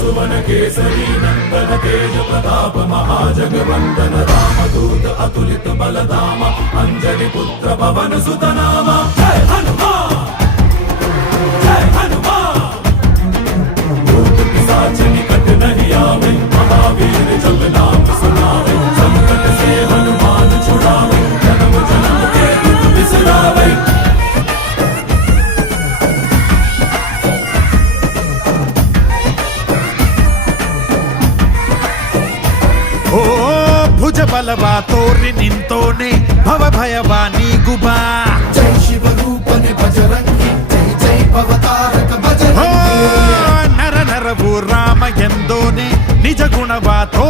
सुवन केसरी नंदन तेज प्रताप महाजगवंदन रामदूत अतुलित बलधाम अंजनी पुत्र पवन सुत नाम जय हनुमान जय हनुमान भूत पिशाच निकट नहीं आवे महावीर जब नाम सुनावे संकट से हनुमान छुड़ावे जन्म जन्म के दुख बिसरावे। ಓ ಭುಜ ಬಲವಾ ತೋರಿ ನಿಂತೋನೆ ಭವ ಭಯವಾ ನೀಗುಬಾ ಜೈ ಶಿವ ರೂಪನೆ ಬಜರಂಗಿ ಜೈ ಜೈ ಭವತಾರಕ ಓ ಬಜರಂಗಿ ನರ ನರವು ರಾಮ ಎಂದೋನೆ ನಿಜ ಗುಣವಾ ತೋ